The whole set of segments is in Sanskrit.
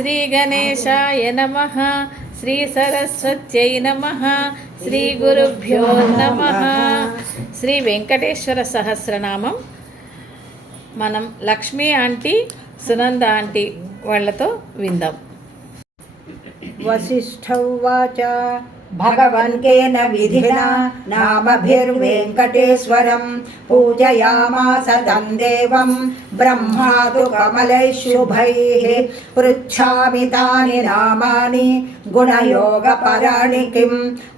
श्रीगणेशाय नमः। श्रीसरस्वत्यै नमः। श्रीगुरुभ्यो नमः। श्री वेंकटेश्वर सहस्रनामं మనం లక్ష్మీ ఆంటీ సునంద ఆంటీ వాళ్ళతో విందాం. वसिष्ठौवाच भगवन्केन विधिना नामभिर्वेङ्कटेश्वरं पूजयामास तं देवं ब्रह्मा तु कमलैः शुभैः पृच्छामि तानि नामानि गुणयोगपराणि किं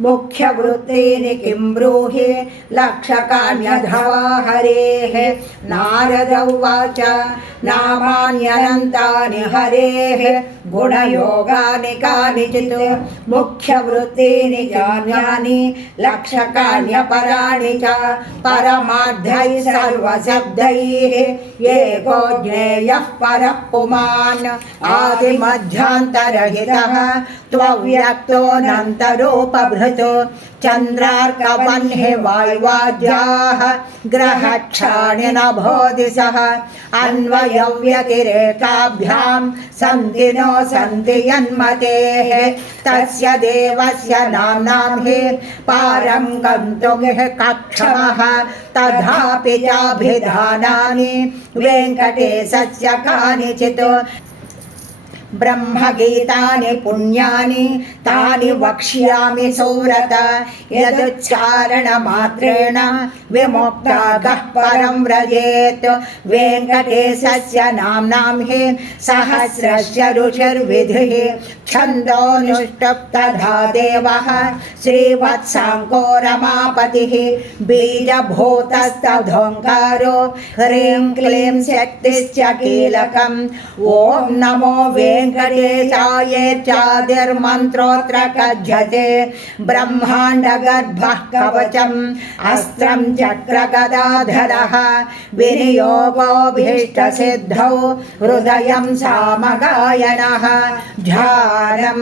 मुख्यवृत्तीनि किं ब्रूहि लक्षकान्यधवा हरेः. नारद उवाच नामान्यनन्तानि हरेः गुणयोगानि कानिचित् मुख्यवृत्तीनि चान्यानि लक्षकान्यपराणि च परमार्थैः सर्वशब्दैः एको ज्ञेयः परः पुमान् आदिमध्यान्तरहितः त्वव्यक्तोऽनन्तरूपभृत् चन्द्रार्कवह्नि वायुवाद्याः ग्रहक्षाणि नभोदिशः अन्वयव्यतिरेकाभ्यां सन्ति नो सन्ति यन्मतेः तस्य देवस्य नाम्नां हि पारं गन्तुं कक्षमः तथापि चाभिधानानि वेङ्कटेशस्य कानिचित् ब्रह्मगीतानि पुण्यानि तानि वक्ष्यामि सुव्रत यदुच्चारणमात्रेण विमुक्तः परं व्रजेत्. वेङ्कटेशस्य नाम्नां हि सहस्रस्य ऋषिर्विधिः छन्दोऽनुष्टुप्तधा देवः श्रीवत्साङ्को रमापतिः बीजभूतस्तधोङ्कारो ह्रीं क्लीं शक्तिश्च कीलकम्. ॐ नमो वेङ्कटेशायेत्यादिर्मन्त्रोऽत्र कथ्यते ब्रह्माण्डगर्भः कवचम् अस्त्रं चक्रगदाधरः विनियोगोऽभीष्टसिद्धौ हृदयं सामगायनः ध्यानं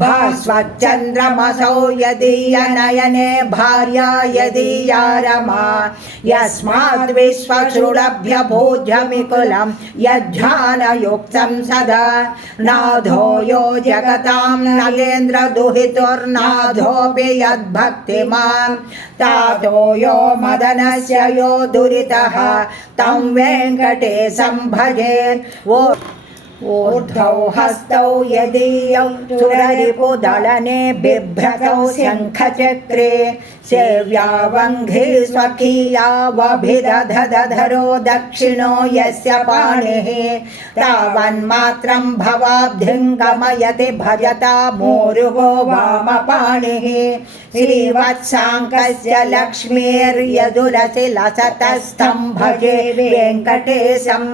भास्वच्चन्द्रमसौ यदीयनयने भार्या यदीया रमा यस्माद्विश्वशृडभ्य भोज्यमिकुलं यज्ञानयुक्तं सदा नाधो यो जगतां नगेन्द्रदुहितुर्नाधोऽपि यद्भक्तिमान् तातो यो मदनस्य यो दुरितः तं वेङ्कटेशं भजे. ऊर्ध्वौ हस्तौ यदीयौ सुररिपुदलने बिभ्रतौ शङ्खचक्रे सेव्या वह्नि स्वकीयावभिदधरो दक्षिणो यस्य पाणिः तावन्मात्रं भवाब्धिं गमयति भजता मोरुगो वामपाणिः. श्रीवत्साङ्कस्य लक्ष्मीर्यदुरसि लसतस्तं भजे वेङ्कटेशम्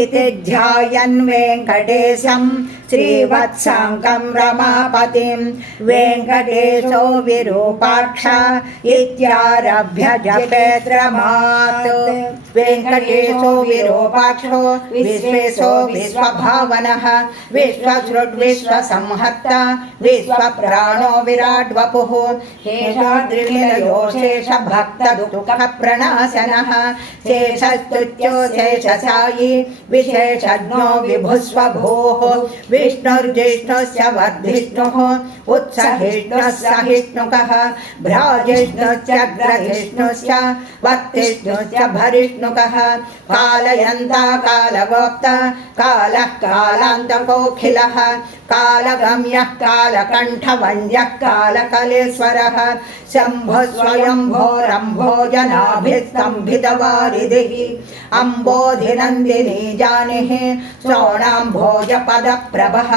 इति ध्यायन् वेङ्कटेशं श्रीवत्साङ्कं रमापतिं. वेङ्कटेशो विरूपाक्ष इत्यारभ्य जपेत्रमात्. वेङ्कटेशो विरूपाक्षो विश्वेशो विश्वभावनः विश्वसृड्विश्वसंहर्ता विश्वप्राणो विराड्वपुः शेषाद्रिनिलयो शेषभक्तदुःखप्रणाशनः शेषस्तुत्यो शेषशायी विशेषज्ञो विभुस्वभूः विष्णुर्जिष्णुस्य वर्धिष्णुः उत्सहिष्णुः सहिष्णुकः भ्राजिष्णुश्च ग्रहिष्णुश्च वत्तिष्णुश्च भरिष्णुकः कालयन्ता कालगोप्ता कालः कालान्तकोऽखिलः कालगम्यः कालकण्ठवन्द्यः कालकलेश्वरः शम्भुः स्वयम्भोरम्भोजनाभिस्तम्भितवारिधिः अम्बोधिनन्दिनी जानिः श्रोणाम्भोजपदप्रभः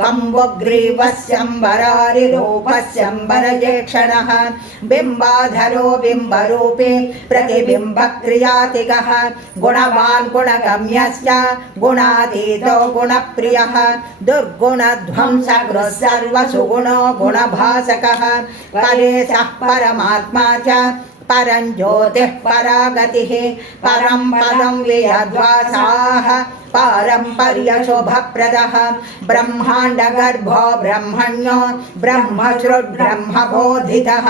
कम्बुग्रीवस्यम्बरारिरूपस्यम्बरजेक्षणः बिम्बाधरो बिम्बरूपी प्रतिबिम्बक्रियातिकः गुणवान् गुणगम्यश्च गुणातीतो गुणप्रियः दुर्गुणध्वंसकृः सर्वसुगुणो गुणभासकः कलेशः परमात्मा च परं ज्योतिः परागतिः परं पदं वियद्वासाः पारम्पर्यशुभप्रदः ब्रह्माण्डगर्भो ब्रह्मण्यो ब्रह्मश्रुड्ब्रह्मबोधितः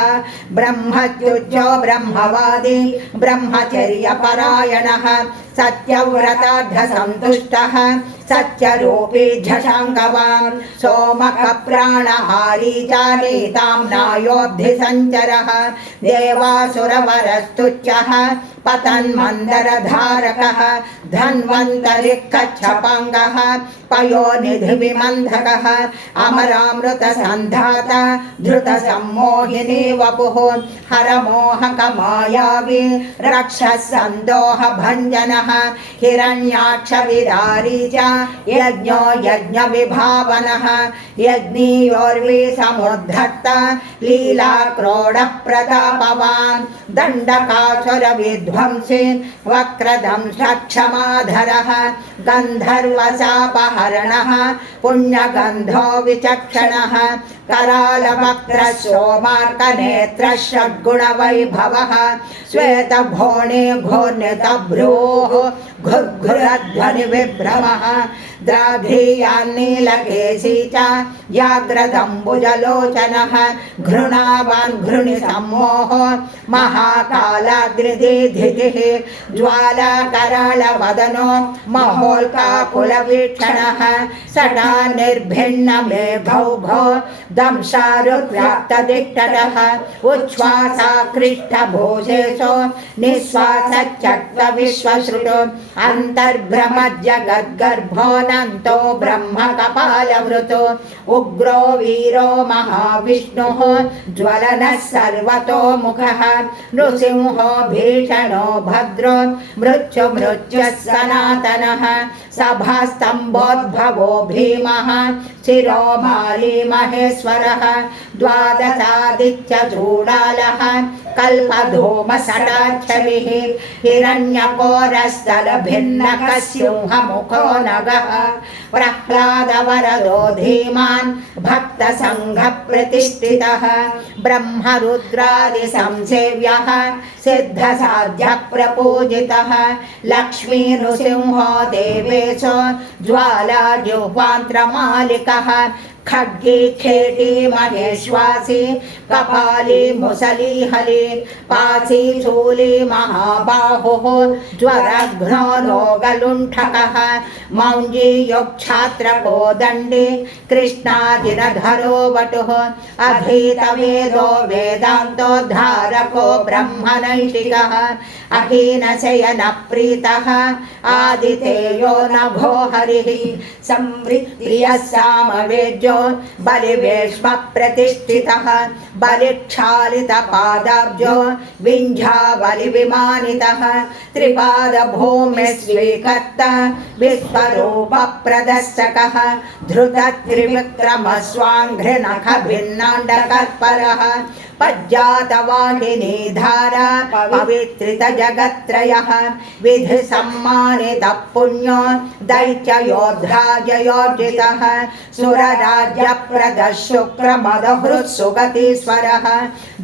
ब्रह्मच्युतो ब्रह्मवादी ब्रह्मचर्यपरायणः सत्यव्रताढ्यसन्तुष्टः सत्यरूपी झषाङ्गवान् सोमकप्राणहारी च नीताम्नायोऽब्धिसञ्चरः देवासुरवरस्तुत्यः पतन्मन्दरधारकः धन्वन्तरिक्कच्छपाङ्गः पयोनिधिविमन्धकः अमरामृतसन्धाता धृतसम्मोहिनी वपुः हरमोहकमायावी रक्षसन्दोहभञ्जनः हिरण्याक्षविदारी च यज्ञो यज्ञविभावनः यज्ञीयोर्वी समुद्धत्ता लीलाक्रोडप्रतापवान् दण्डकासुरविध्वंसी वक्रदंशक्षमाधरः गन्धर्वशापहरणः पुण्यगन्धो विचक्षणः करालवक्रशोमार्कनेत्रः षड्गुणवैभवः श्वेतभोणे घोर्नितभ्रूः घुर्घुरध्वनिविभ्रमः द्राघ्रीयान्नीलकेशी च व्याघ्रदम्बुजलोचनः घृणावान् घृणिसम्मोहो महाकालाग्निधिधिः ज्वालाकरालवदनो महोल्काकुलवीक्षणः सटा निर्भिन्नमेघौघो दंशारुव्याप्तदिक्टटः उच्छ्वासाकृष्टभूषेशो निःश्वासचक्रविश्वश्रुतो अन्तर्भ्रमज्जगद्गर्भोऽनन्तो ब्रह्मकपालवृतो उग्रो वीरो महाविष्णुः ज्वलनः सर्वतोमुखः नृसिंहो भीषणो भद्रो मृत्युः सनातनः सभास्तम्भोद्भवो भीमः शिरोमाली महेश्वरः द्वादशादित्यचूडालः कल्पधूमसटाक्षविः हिरण्यकोरस्थलभिन्नकः सिंहमुखो नगः प्रह्लादवरदो धीमान् भक्तसङ्घप्रतिष्ठितः ब्रह्मरुद्रादिसंसेव्यः सिद्धसाध्यप्रपूजितः लक्ष्मीनृसिंहो देवेशो ज्वालाजिह्वान्त्रमालिकः खड्गी खेटी महेश्वासी कपाली मुसली हली पासी शूली महाबाहुः ज्वरघ्नो रोगलुण्ठकः मौञ्जी योक्षात्रको दण्डी कृष्णाजिनधरो वटुः अधीतवेदो वेदान्तोद्धारको ब्रह्मनैषिकः अहीनशयनप्रीतः आदितेयो नभो हरिः संवृत्प्रियः सामवेद्यो बलिवेश्म प्रतिष्ठितः बलिक्षालितपादाब्जो विञ्झाबलिविमानितः त्रिपादभूमिः स्वीकर्ता विश्वरूपप्रदर्शकः धृतत्रिविक्रमस्वाङ्घ्रिनखभिन्नाण्डकर्परः पज्जातवाहिनीधारा पवित्रितजगत्त्रयः विधिसम्मानितः पुण्यो दैत्ययोद्धाजयोर्जितः सुरराज्यप्रदः शुक्रमदहृत्सुगतीश्वरः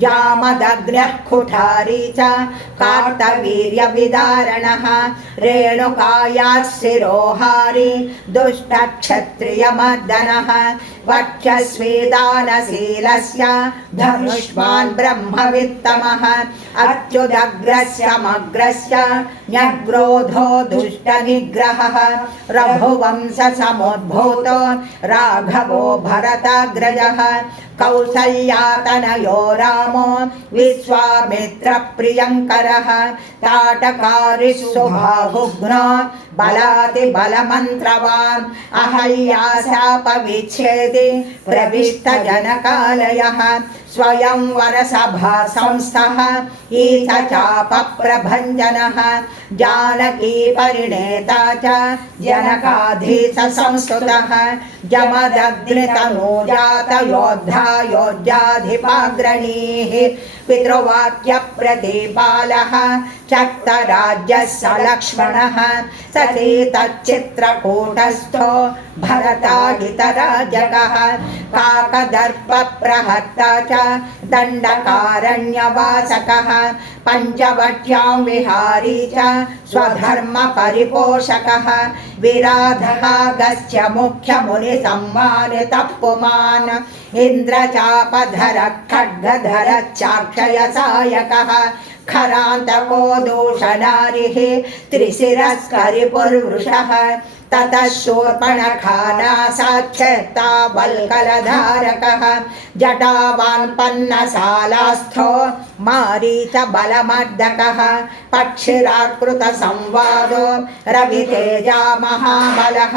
जामदग्न्यः कुठारी च कार्तवीर्यविदारणः रेणुकायाः शिरोहारी दुष्टक्षत्रियमर्दनः वक्षस्वेदानशीलस्य धनुष्मान् ब्रह्मवित्तमः अच्युदग्रस्य मग्रस्य न्यग्रोधो दुष्टनिग्रहः रघुवंशसमुद्भूतो राघवो भरताग्रजः कौसल्यातनयो रामो विश्वामित्रप्रियङ्करः ताटकारिसुबाहुघ्नो बलातिबलमन्त्रवान् अहल्याशापविच्छेदि प्रविष्टजनकालयः स्वयंवरसभा संस्थः ईशचापप्रभञ्जनः जानकी परिणेता च जनकाधीशसंस्तुतः जमदग्नितनूजातयोद्धा योज्याधिपाग्रणीः पितृवाक्यप्रतिपालः चक्तराज्यः स लक्ष्मणः सतीतच्चित्रकूटस्थो भरताहितराजकः काकदर्पप्रहर्ता च दण्डकारण्यवासकः पञ्चवट्यां विहारी च स्वधर्मपरिपोषकः विराधः मुख्यमुनिसम्मानितः पुमान् इन्द्रचापधर खड्गधर चाक्षयसायकः खरान्तको दूषणारिः त्रिशिरस्करिपुर्वृषः ततः शूर्पणखा साक्षात्ता वल्कलधारकः जटावान् पन्नशालास्थो मारीचबलमर्दकः पक्षिराकृतसंवादो रवितेजा महाबलः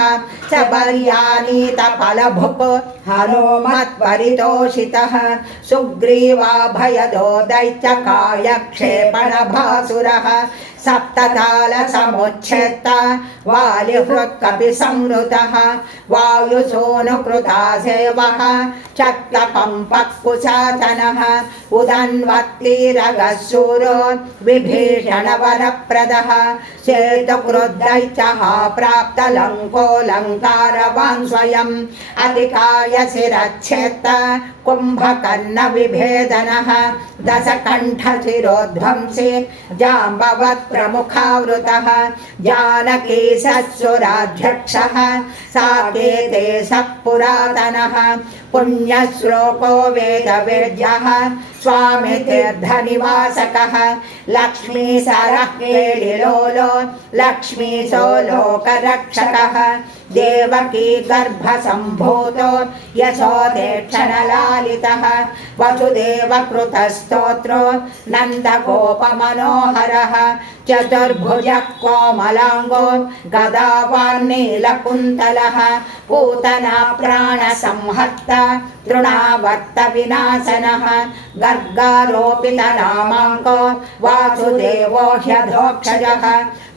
शबर्यानीतफलभुक् हनुमत्परितोषितः सुग्रीवाभयदो दैत्यकायक्षेपणभासुरः सप्ततालसमुच्छेत्ता वालिहृत्कपिसंवृतः वायुसूनुकृता सेवः चक्तपम्पकुशासनः उदन्वत्तीरगः शूरो विभीषणवरप्रदः सेतुकृद्दैत्यः प्राप्तलङ्कोऽलङ्कारवान् स्वयम् अधिकाय शिरच्छेत्ता कुम्भकर्णविभेदनः दशकण्ठशिरोध्वंसी जाम्बवत् प्रमुखावृतः जानकी सत्सुराध्यक्षः साकेते सत्पुरातनः पुण्यश्लोको वेदवेद्यः स्वामी तीर्थनिवासकः लक्ष्मीसरः केलिलोलो लक्ष्मीशो लोकरक्षकः देवकी गर्भसम्भूतो यशोदेक्षणलालितः वसुदेवकृतस्तोत्रो नन्दगोपमनोहरः चतुर्भुजः कोमलाङ्गो गदावान्नीलकुन्तलः पूतना प्राणसंहर्ता तृणावर्तविनाशनः गर्गारोपितनामाङ्को वासुदेवो ह्यधोक्षजः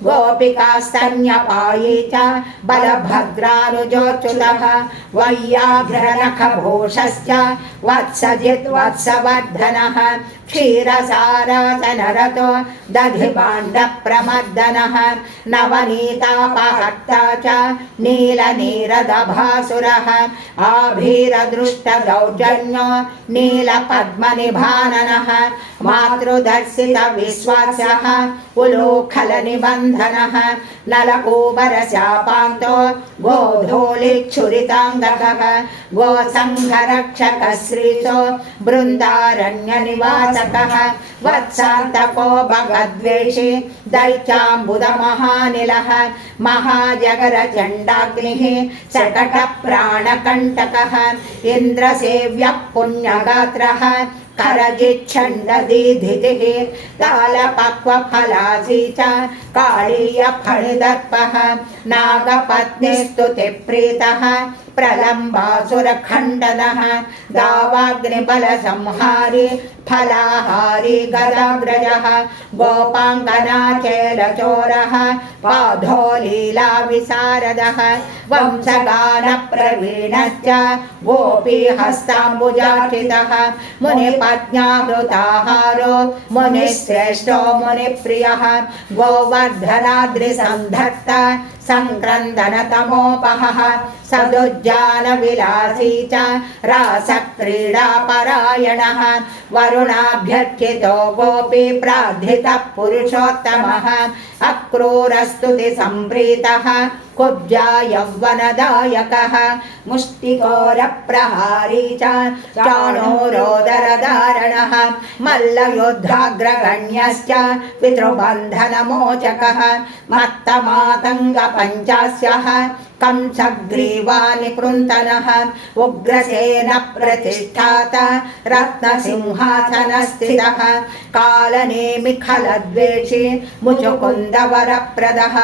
गोपिकास्तन्यपायी च बलभद्रानुजोच्युतः वैयाघ्रनखभूषश्च वत्सजिद्वत्सवर्धनः क्षीरसारासनरतो दधिभाण्डप्रमर्दनः नवनीतापहर्ता च नीलनीरदभासुरः आभीरदृष्टदौर्जन्यो नीलपद्मनिभाननः मातृदर्शितविश्वासः उलूखलनिबन्धनः नलकूबरशापान्तो गोधूलिच्छुरिताङ्गकः गोसङ्घरक्षकः श्रीशो बृन्दारण्यनिवासकः वत्सान्तको भगद्वेषी दैत्याम्बुदमहानिलः महाजगरचण्डाग्निः शकटप्राणकण्टकः इन्द्रसेव्यः पुण्यगात्रः करजिच्छण्डदीधितिः तालपक्वफलासी च काळीयफणिदर्पः नागपत्नीस्तुतिप्रीतः प्रलम्बासुरखण्डनः दावाग्निबलसंहारी फलाहारी गदाग्रजः गोपाङ्गनाचेलचोरः पाधोलीलाविशारदः वंशगानप्रवीणश्च गोपीहस्ताम्बुजार्चितः मुनिपत्न्याहृताहारो मुनिश्रेष्ठो मुनिप्रियः गोवर्धनाद्रिसन्धत्ता सङ्क्रन्दनतमोपहः सदुज्जानविलासी च रासक्रीडापरायणः वरुणाभ्यर्चितो गोपी प्रार्थितः पुरुषोत्तमः अक्रूरस्तुतिसम्प्रीतः कुब्जा यौवनदायकः मुष्टिकोरप्रहारी च चाणूरोदरधारणः मल्लयोद्धाग्रगण्यश्च पितृबन्धनमोचकः मत्तमातङ्गपञ्चास्यः कंसग्रीवानिकृन्तनः उग्रसेनप्रतिष्ठाता रत्नसिंहासनस्थितः कालनेमिखलद्वेषी मुचुकुन्दवरप्रदः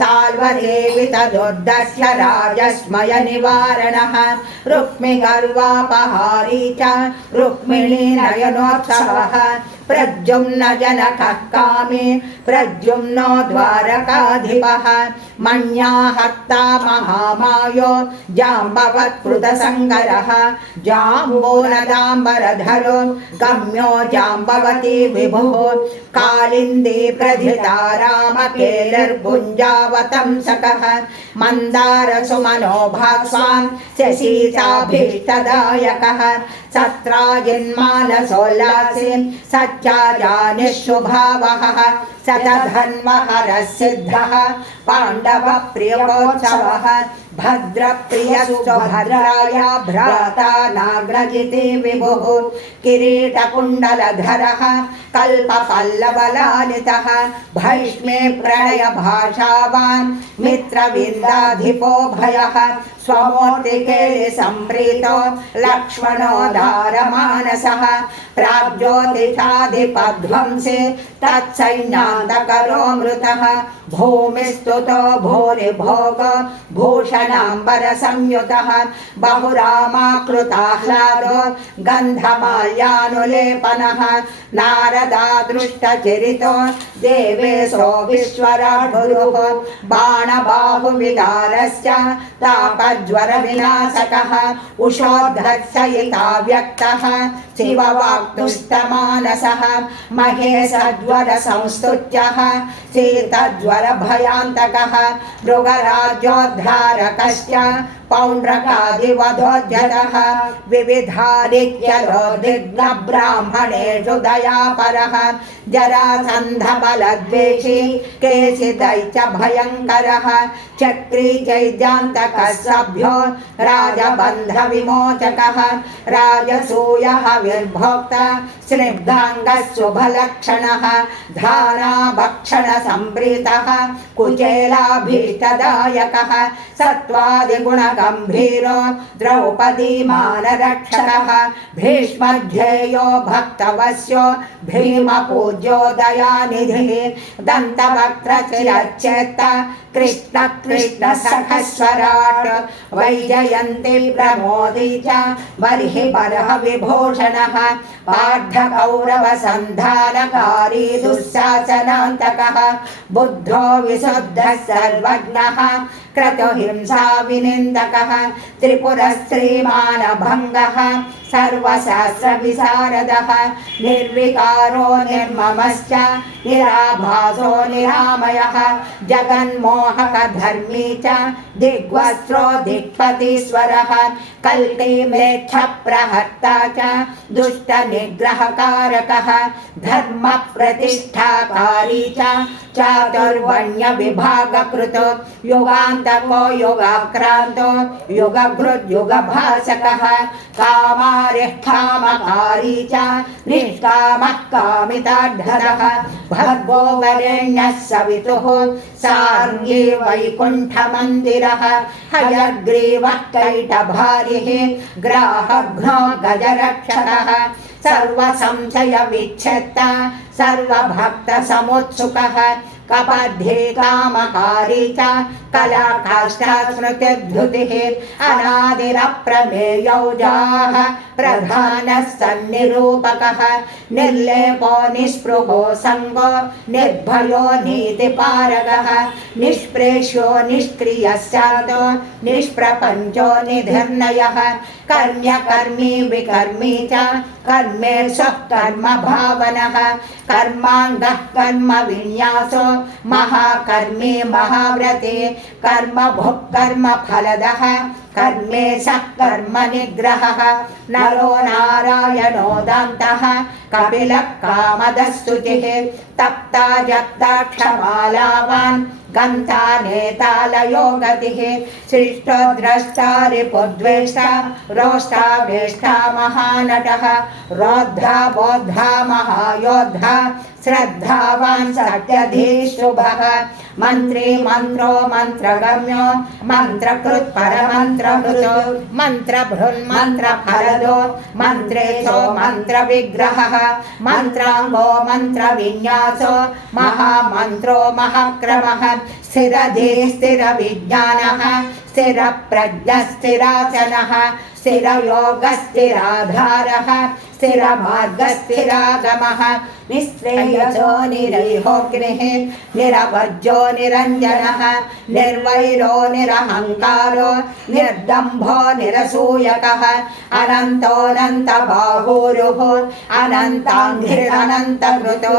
साल्वसेवितदुर्दर्श राजस्मयनिवारणः रुक्मिगर्वापहारी च रुक्मिणीनयनोत्सवः प्रद्युम्न जनकः कामी प्रद्युम्नो द्वारकाधिपः मण्याहत्ता महामायो जाम्बवत्कृतसङ्गरः जाम्बूनदाम्बरधरो गम्यो जाम्बवती विभुः कालिन्दी प्रथिता रामकेलर्भुञ्जावतंसकः मन्दारसुमनोभास्वान् शशीताभीष्टदायकः सत्राजिन्मानसोल्लासी सच्चाजानिशुभावहः शतधन्वहरः सिद्धः पाण्डवप्रियोत्सवः भद्रप्रियसुभद्राय भ्राता नाग्रजिते विभुः किरीटकुण्डलधरः कल्पपल्लवलालितः भैष्मे प्रणयभाषावान् मित्रविन्दाधिपो भयः स्वमूर्तिकेलि सम्प्रीतो लक्ष्मणो दारमानसः प्राग्ज्योतिषाधिपध्वंसे तत्सैन्यान्तकरो मृतः भूमिस्तुतो भूरिभोग भूषणाम्बरसंयुतः बहुरामाकृताह्लादो गन्धमाल्यानुलेपनः नारदादृष्टचरितो देवेशो विश्वराढुरुः बाणबाहुविदारस्य तापज्वरविनाशकः उषोद्धत्सहिता व्यक्तः शिववाक्तुष्टमानसः महेशज्वरसंस्तुत्यः शीतज्वरभयान्तकः मृगराजोद्धारकश्च पौण्ड्रकादिवधोद्यतः विविधादित्यलोदिग्नब्राह्मणेषु दयापरः जरासन्धबलद्वेषी केशिदैत्य भयङ्करः चक्री चैद्यान्तकः सभ्यो राजबन्धविमोचकः राजसूयः विर्भोक्ता स्निग्धाङ्गः शुभलक्षणः धानाभक्षणसम्प्रीतः कुचेलाभीष्टदायकः सत्त्वादिगुणगम्भीरो द्रौपदीमानरक्षकः भीष्मध्येयो भक्तवस्यो भीमपूज्यो दयानिधिः दन्तवक्त्रचिरच्चेत्ता कृष्ण कृष्ण सखस्वराट् वैजयन्ती प्रमोदी च बर्हि बर्ह विभूषणः पार्थकौरवसन्धानकारी दुःशासनान्तकः बुद्धो विशुद्धः सर्वज्ञः क्रतुहिंसा विनिन्दकः त्रिपुरस्त्रीमानभङ्गः सर्वशास्त्रविशारदः निर्विकारो निर्ममश्च निराभासो निरामयः जगन्मोहकधर्मी च दिग्वस्त्रो दिक्पतीश्वरः कल्कीम्लेच्छप्रहर्ता च दुष्टनिग्रहकारकः धर्मप्रतिष्ठाकारी च चातुर्वर्ण्यविभागकृतो युगान्तको युगाक्रान्तो युगभृद्युगभासकः कामारिः कामकारी च निष्कामः कामिताढ्यः भर्गो वरेण्यः सवितुः सार्ङ्गी वैकुण्ठमन्दिरः हयग्रीवः कैटभारिः ग्राहघ्नो गजरक्षकः सर्वसंशयविच्छेत्ता सर्वभक्तसमुत्सुकः कपध्ये कामकारी च कलाकाष्ठस्मृतिर्धृतिः अनादिरप्रमेयौजाः प्रधानः सन्निरूपकः निर्लेपो निःस्पृहो सङ्गो निर्भयो नीतिपारगः निष्प्रेष्यो निष्क्रियः शान्तो निष्प्रपञ्चो निधिर्नयः कर्म्यकर्मी विकर्मी च कर्मेषु कर्मभावनः कर्माङ्गः कर्मविन्यासो महाकर्मी महाव्रते कर्मभुः कर्मफलदः कर्मेशः कर्मनिग्रहः नरो नारायणो दान्तः कपिलः कामदः शुचिः तप्ता जप्ता क्षमालावान् गन्ता नेतालयो गतिः सृष्टो द्रष्टा रिपुद्वेष्टा रोष्टा वेष्टा महानटः रौद्रा बौद्धा महायोद्धा श्रद्धावान् सत्यधीशुभः मन्त्री मन्त्रो मन्त्रगम्यो मन्त्रकृत् परमन्त्रभृतो मन्त्रभृन्मन्त्रफलदो मन्त्रेशो मन्त्रविग्रहः मन्त्राङ्गो मन्त्रविन्यासो महामन्त्रो महाक्रमः स्थिरधीः स्थिरविज्ञानः स्थिरप्रज्ञः स्थिरासनः स्थिरयोगः स्थिराधारः स्थिरमार्गः स्थिरागमः निःश्रेयसो निरैहोग्निः निरवज्यो निरञ्जनः निर्वैरो निरहङ्कारो निर्दम्भो निरसूयकः अनन्तोऽनन्तबाहुरुः अनन्ताङ्घ्रिरनन्तकृतो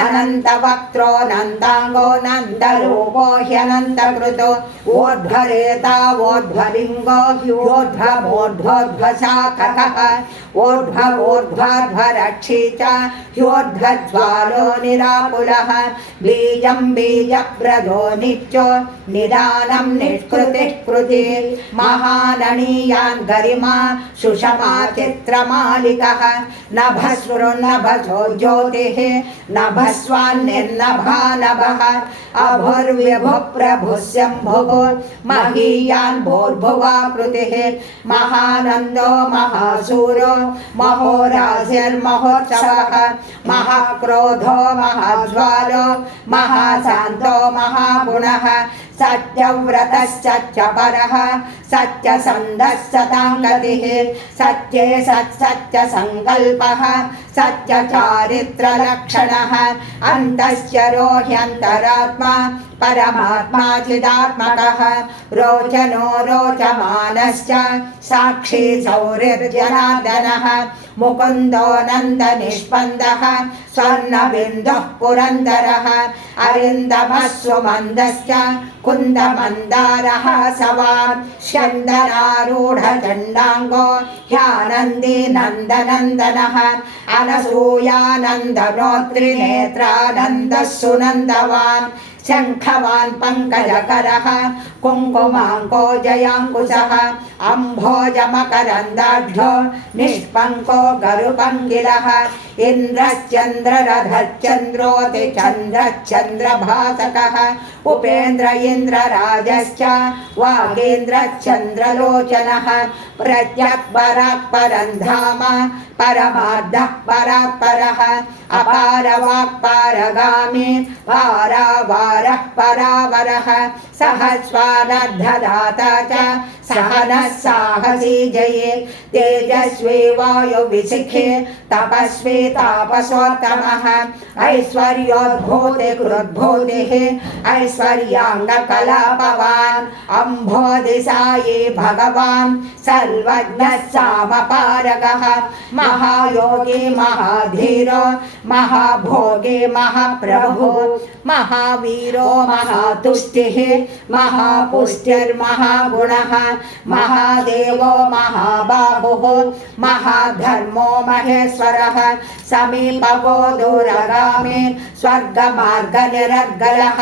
अनन्तवक्त्रोऽनन्ताङ्गो नन्दरूपो ह्यनन्तकृतो ऊर्ध्वरेता ऊर्ध्वलिङ्गो ह्योर्ध्वमूर्ध्वोर्ध्वशाखकः ऊर्ध्वमूर्ध्वर्ध्वरक्षी च ह्योर्ध्व प्रज्वालो निराकुलः बीजं बीजप्रदो नित्यो निदानं निष्कृतिः कृति महाननीयान् गरिमा सुषमा चित्रमालिकः नभस्वृन्नभसो ज्योतिः नभस्वान्निर्नभा नभः अभुर्विभुः प्रभुः शम्भुः महीयान् भूर्भुवा कृतिः महानन्दो महासूरो महोराशिर्महोत्सवः महाक्रोधो महाज्वालो महाशान्तो महागुणः सत्यव्रतः सत्यपरः सत्यसन्धः सताङ्गतिः सत्ये सत्सत्यसङ्कल्पः सत्यचारित्रलक्षणः अन्तश्चरो ह्यन्तरात्मा परमात्मा चिदात्मकः रोचनो रोचमानश्च साक्षी सौरिर्जनार्दनः मुकुन्दो नन्दनिष्पन्दः स्वर्णबिन्दुः पुरन्दरः अरिन्दमः सुमन्दश्च कुन्दमन्दारः सवान् स्यन्दनारूढचण्डाङ्गो ह्यानन्दी नन्दनन्दनः अनसूयानन्दनोत्रिनेत्रानन्दः सुनन्दवान् शङ्खवान् पङ्कजकरः कुङ्कुमाङ्को जयाङ्कुशः अम्भोजमकरन्दाढ्यो निष्पङ्को गरुपङ्गिलः इन्द्रश्चन्द्ररथश्चन्द्रोतिचन्द्रश्चन्द्रभासकः उपेन्द्र इन्द्रराजश्च वागेन्द्रश्चन्द्रलोचनः प्रत्यक्पराक्परं धाम परमार्धः परात्परः अपारवाक्पारगामी पारावारः परावरः सहस्वानर्धदाता च सहनः साहसी जये तेजस्वी वायुविशिखे तपस्वी तापसोत्तमः ऐश्वर्योद्भूति कृद्भूतिः ऐश्वर्याङ्गकलापवान् अम्भोधिसायी भगवान् सर्वज्ञः सामपारगः महायोगी महाधीरो महाभोगी महाप्रभुः महावीरो महातुष्टिः महापुष्टिर्महागुणः महादेवो महाबाहुः महाधर्मो महेश्वरः समीपगो दूरगामी स्वर्गमार्गनिरर्गलः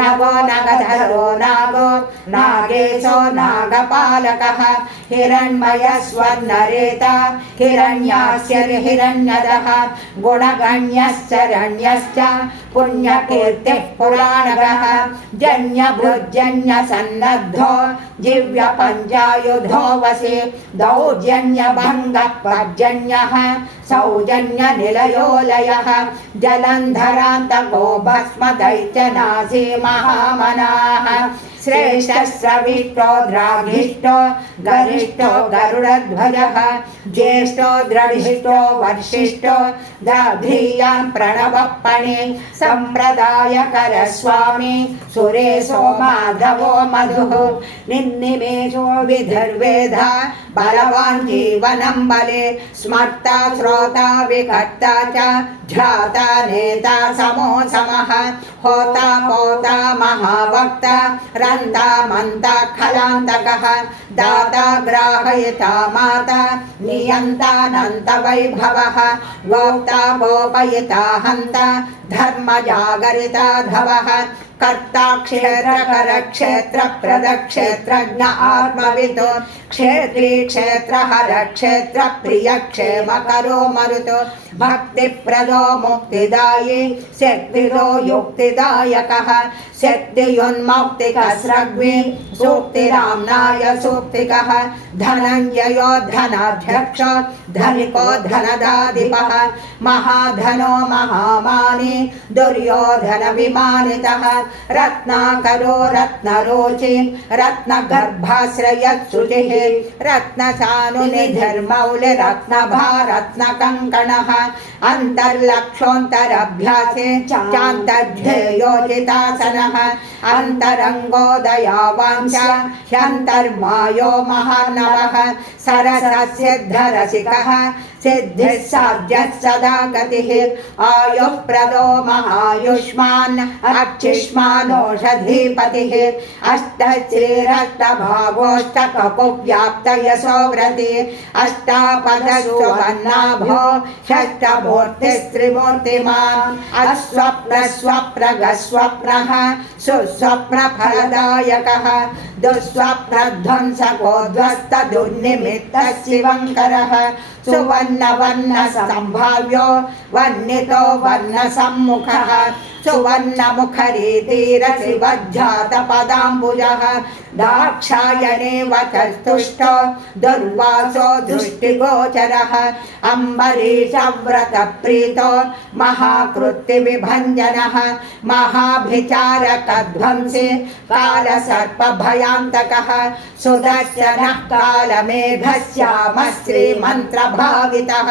नवो नगधरो नागो नागेशो नागपालकः हिरण्मयस्वर्णरेता हिरण्यास्यर्हिरण्यदः गुणगण्यश्चरण्यश्च पुण्यकीर्तिः पुराणगः जन्यभुजन्यसन्नद्धो दिव्यपञ्चायुधो वसि दौर्जन्यभङ्गः पर्जन्यः सौजन्यनिलयोलयः जलन्धरान्तको भस्मदैत्यनाशी महामनाः श्रेष्ठश्रविष्टो द्राघिष्टो गरिष्ठो गरुडध्वजः ज्येष्ठो द्रढिष्ठो वर्षिष्ठो दाध्रीयान् प्रणवपणे सम्प्रदायकरस्वामी सुरेशो माधवो मधुः निन्निमेषो विधर्वेधा बलवान् जीवनं बले स्मर्ता श्रोता विकर्ता च ध्याता नेता समो समः होता पोता महावक्ता रन्ता मन्ता खलान्तकः दाता ग्राहयिता माता नियन्तानन्त वैभवः गोप्ता गोपयिता हन्ता धर्मजागरिता धवः कर्ता क्षेत्रकर क्षेत्रप्रद क्षेत्रज्ञ आत्मविदो क्षेत्री क्षेत्रहर क्षेत्रप्रिय क्षेमकरो मरुतो भक्तिप्रदो मुक्तिदायी शक्तिदो युक्तिदायकः शक्तियुन्मुक्तिकः स्रग्वी सूक्तिराम्नाय सूक्तिकः धनञ्जयो धनाध्यक्षो धनिको धनदाधिपः महाधनो महामानी दुर्योधनविमानितः रत्नाकरो रत्नरोचि रत्नगर्भाश्रयच्छुचिः रत्नसानुनिधिर्मौलि रत्नभारत्नकङ्कणः अन्तर्लक्षोऽन्तरभ्यासे चान्तर्ध्येयोचितासनः अन्तरङ्गोदयावांश ह्यन्तर्मायो महानवः सरससिद्धरसिकः सिद्धिः साध्यः सदा गतिः आयुः प्रदो महायुष्मान् अक्षिष्मानोषधीपतिः अष्टश्रीरष्टभागोष्टककुव्याप्तयशो व्रति अष्टापदसुवर्णाभो षष्टमूर्तिस्त्रिमूर्तिमान् अस्वप्नस्वप्रगस्वप्नः सुस्वप्नफलदायकः दुःस्वप्नध्वंसको ध्वस्तदुर्निमित्तः शिवङ्करः सुवर्णवर्णसम्भाव्यो वर्णितो वर्णसम्मुखः सुवर्णमुखरीतिरसिवज्जातपदाम्बुजः दाक्षायणे वचस्तुष्टो दुर्वासो दृष्टिगोचरः अम्बरीषव्रतप्रीतो महाकृत्तिविभञ्जनः महाभिचारकध्वंसी कालसर्पभयान्तकः सुदर्शनः कालमेघश्यामः श्रीमन्त्रभावितः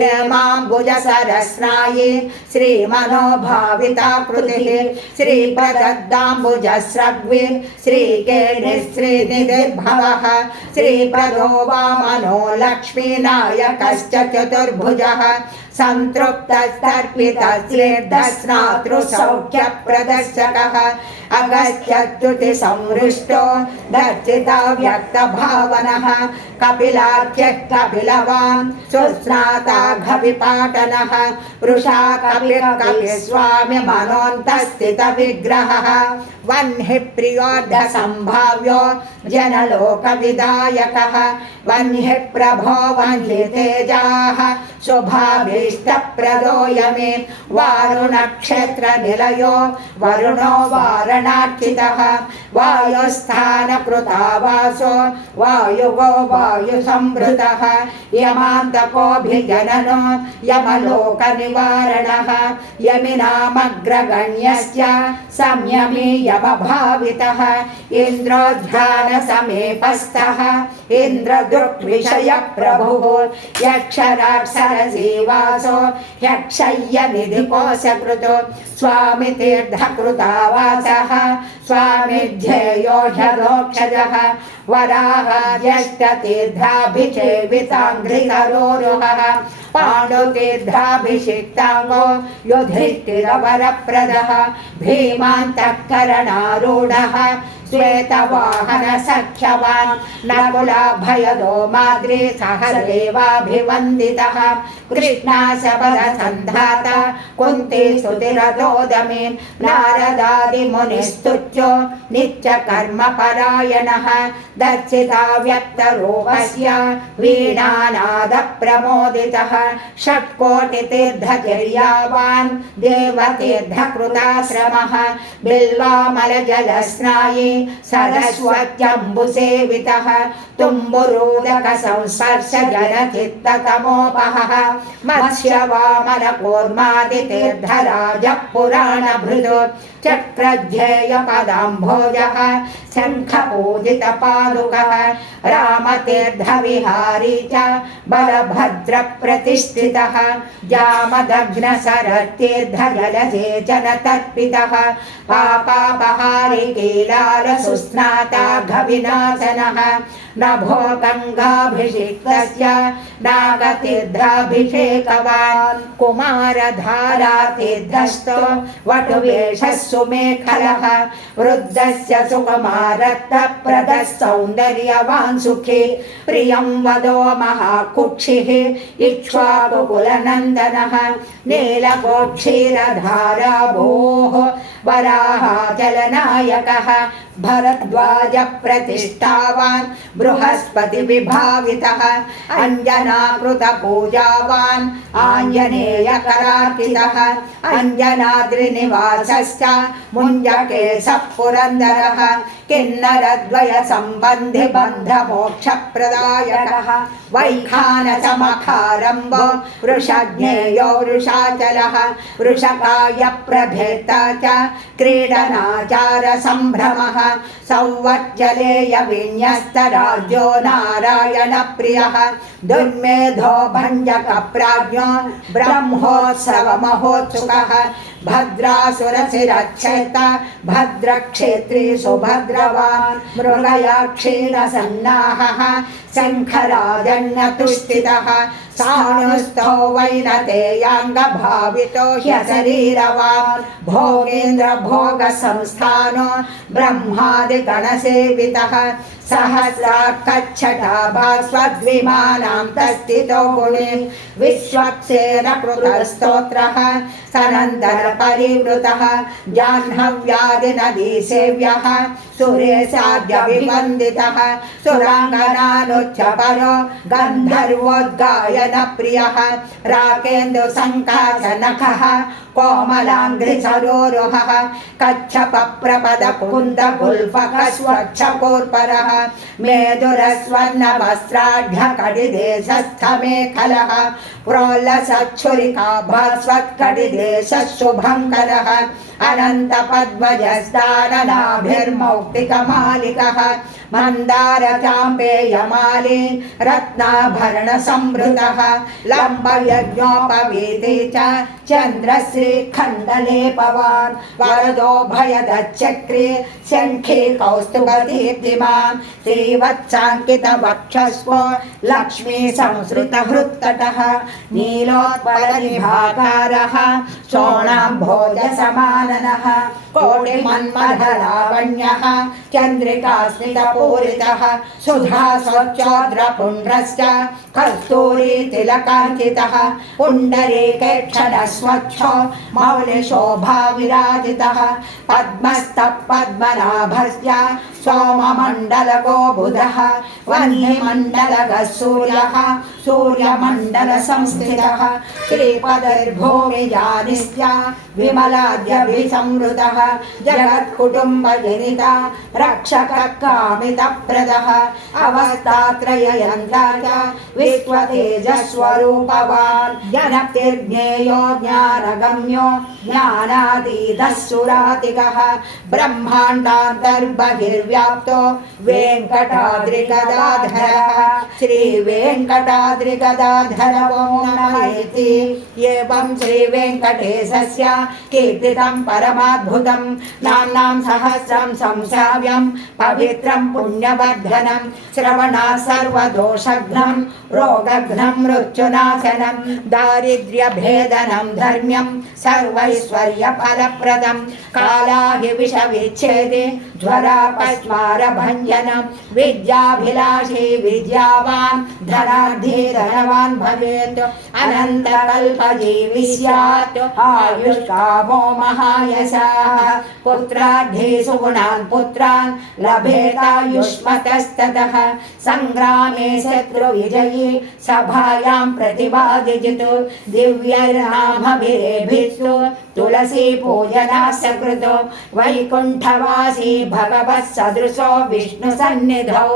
हेमाम्बुजसरस्नायी श्रीमनोभाविताकृतिः श्रीप्रदद्दाम्बुजस्रग्वी श्रीकेणिश्रीनिधिर्भवः श्रीप्रदो वामनो लक्ष्मीनायकश्च चतुर्भुजः सन्तृप्तस्तर्पितश्रीर्धस्नातृसौख्यप्रदर्शकः अगस्त्यच्युतिसंहृष्टो दर्शिताव्यक्तभावनः कपिलाख्यः कपिलवान् सुस्नाताघविपाटनः वृषा कपिस्वामी मनोऽन्तस्थितविग्रहः वह्निः प्रियोर्धसम्भाव्यो जनलोकविदायकः वह्निः प्रभो वह्नितेजाः शुभाभीष्टप्रदोयमे वारुणक्षेत्रनिलयो वरुणो वारणार्चितः वायुस्थानकृतावासो वायुगो वायुसंवृतः यमान्तकोऽभिजननो यमलोकनिवारणः यमिनामग्रगण्यस्य संयमी यमभावितः इन्द्रोध्यानसमीपस्थः इन्द्रदृक्विषयप्रभुः यक्षराक्षरजीवासो यक्षय्यनिधिकोशकृतो स्वामी तीर्थकृतावासः स्वामी ध्येयोषधोक्षजः वराहाज्येष्ठतीर्थाभिषेविताङ्घ्रितरोरुहः पाण्डुतीर्थाभिषिक्ताङ्गो युधिष्ठिरवरप्रदः भीमान्तःकरणारूढः श्वेतवाहनसख्यवान् नकुलाभयदो माद्री सहदेवाभिवन्दितः कृष्णाशपदसन्धाता कुन्ती स्तुतिरथोदमे नारदादिमुनिस्तुत्यो नित्यकर्मपरायणः दर्शिता व्यक्तरूपस्य वीणानादप्रमोदितः षट्कोटितीर्थचर्यावान् देवतीर्थकृताश्रमः बिल्वामलजलस्नायी सरस्वत्यम्बुसेवितः तुम्बुरूदकसंस्पर्शजनचित्ततमोपहः मत्स्यवामनकूर्मादितीर्थराजः पुराणभृदो चक्रध्येयपदाम्भोजः शङ्खपूजितपादुकः रामतीर्थविहारी च बलभद्रप्रतिष्ठितः जामदग्नशरतीर्थजलसेचनतर्पितः पापापहारी कीलालसुस्नाताघविनाशनः नभो गङ्गाभिषिक्तस्य नागतीर्थाभिषेकवान् कुमारधारातीर्थस्थो वटुवेषः सुमेखलः वृद्धस्य सुकुमारत्वप्रदः सौन्दर्यवान् सुखी प्रियं वदो महाकुक्षिः इक्ष्वाकुकुलनन्दनः नीलकोक्षीरधारा भोः वराहाचलनायकः भरद्वाजप्रतिष्ठावान् बृहस्पतिविभावितः अञ्जनाकृतपूजावान् आञ्जनेयकरार्चितः अञ्जनाद्रिनिवासश्च मुञ्जकेशः पुरन्दरः किन्नरद्वयसम्बन्धि बन्धमोक्षप्रदायकः वैखानसमखारम्भो वृषज्ञेयो वृषाचलः वृषकायप्रभेता च क्रीडनाचारसम्भ्रमः सौवर्चलेयविन्यस्तराज्यो नारायणप्रियः दुर्मेधो भञ्जकप्राज्ञो ब्रह्मोत्सवमहोत्सुकः भद्रासुरशिरच्छेता भद्रक्षेत्री सुभद्रवान् मृगया क्षीणसन्नाहः शङ्खराजन्यतुष्टितः स्थाणुस्थो वैनतेयाङ्गभावितो ह्यशरीरवान् भोगेन्द्र भोगसंस्थानो ब्रह्मादिगणसेवितः सहस्रार्कच्छटाभास्वद्विमानां तस्थितो गुणे विश्वक्सेनकृतस्तोत्रः सनन्दनपरिवृतः जाह्नव्यादिनदीसेव्यः सुरेशाद्यभिवन्दितः सुराङ्गनानुच्चपरो गन्धर्वोद्गायनप्रियः राकेन्दुसङ्काशनखः कोमलाङ्घ्रिसरोरुहः कच्छपप्रपदकुन्दगुल्फकस्वच्छकूर्परः मेदुरस्वर्णवस्त्राढ्यकटिदेशस्थमेखलः प्रोल्लसच्छुरिकाभास्वत्कटिदेशशुभङ्करः अनन्तपद्मजस्दाननाभिर्मौक्तिकमालिकः मन्दारचाम्पेयमाली रत्नाभरणसंवृतः लम्बयज्ञोपवीति च चन्द्रश्रीखण्डलेपवान् वरदो भयदच्चक्रे शङ्खे कौस्तुभदीप्तिमान् श्रीवत्साङ्कितवक्षस्वो लक्ष्मीसंसृतहृत्तटः नीलोत्पलनिभाकारः सोणाम्भोजसमाननः कोटिमन्मथलावण्यः चन्द्रिकास्मितपूरितः सुधा स्वच्छोद्रपुण्ड्रश्च कस्तूरीतिलकाङ्कितः पुण्डरीकेक्षणस्वच्छो मौलिशोभाविराजितः पद्मस्तः पद्मनाभस्य सोममण्डलगो बुधः वह्निमण्डलगः सूर्यः सूर्यमण्डलसंस्थितः श्रीपतिर्भूमिजानिस्य विमलाद्यभिसंवृतः जगत्कुटुम्बजनिता रक्षकः कामितप्रदः अवस्थात्रययन्ता च विश्वतेजस्वरूपवान् ज्ञप्तिर्ज्ञेयो ज्ञानगम्यो ज्ञानातीतः सुरातिकः ब्रह्माण्डान्तर्बहिर्व्याप्तो वेङ्कटाद्रिगदाधरः श्रीवेङ्कटाद्रिगदाधर ओं नमः इति। एवं श्रीवेङ्कटेशस्य कीर्तितं परमाद्भुतं नाम्नां सहस्रं संसाव्यं पवित्रं पुण्यवर्धनं श्रवणात् सर्वदोषघ्नं रोगघ्नं मृत्युनाशनं दारिद्र्यभेदनं धर्म्यं सर्वैश्वर्यफलप्रदं कालाहिविषविच्छेदे ज्वरापस्मारभञ्जनं विद्याभिलाषी विद्यावान् धनार्धी धनवान् भवेत् अनन्तकल्पजीवी स्यात् आयुष्कामो महायशः पुत्रार्थे सुगुणान् पुत्रान् लभेतायुष्मतस्ततः संग्रामे शत्रुविजयी सभायां प्रतिवादिजितु दिव्यैर्नामभिरेभिस्तु तुलसी पूजना सकृतो वैकुण्ठवासी भगवत्सदृशो विष्णुसन्निधौ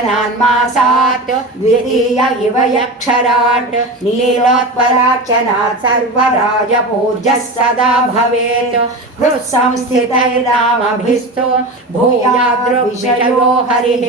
कल्हारपूजनान्मासात् द्वितीय इव यक्षराट् नीलोत्पलार्चनात् सर्वराजपूज्यः सदा भवेत् हृत्संस्थितैर्नामभिस्तु भूयाद्विषयो हरिः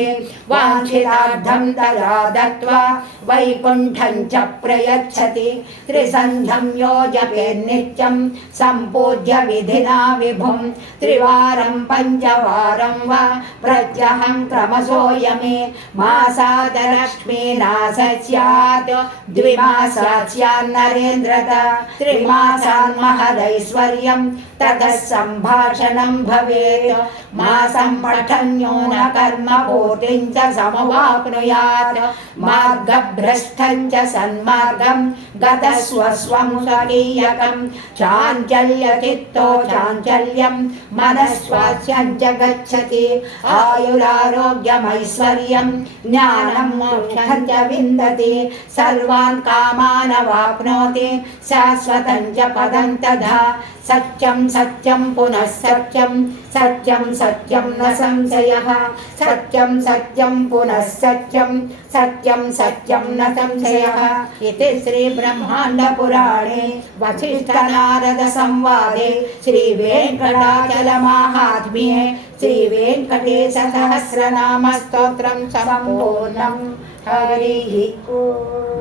वाञ्छितार्थं तदा दत्त्वा वैकुण्ठं च प्रयच्छति त्रिसन्ध्यं यो जपेन्नित्यं सम्पूज्य विधिना विभुं त्रिवारं पञ्चवारं वा प्रत्यहं क्रमशो यमे मासादलक्ष्मीनाश स्यात् द्विमासात् स्यान्नरेन्द्रत त्रिमासान् महदैश्वर्यं ततः सम्भाषणं भवेत् मासं पठन्यो न कर्मपूर्तिं च समवाप्नुयात् मार्गभ्रष्टं च सन्मार्गं गतस्वस्वं स्वकीयकं चाञ्चल्यचित्तो चाञ्चल्यं मनस्वास्यं च गच्छति आयुरारोग्यमैश्वर्यं ज्ञानं मोक्षं च विन्दति सर्वान् कामान् वाप्नोति शाश्वतं च पदं तथा सत्यं सत्यं पुनः सत्यं सत्यं सत्यं न संशयः सत्यं सत्यं पुनः सत्यं सत्यं सत्यं न संशयः इति श्रीब्रह्माण्डपुराणे वसिष्ठनारदसंवादे श्रीवेङ्कटाचलमाहात्म्ये श्रीवेङ्कटेशसहस्रनामस्तोत्रं सम्पूर्णम् हरिः ओम्।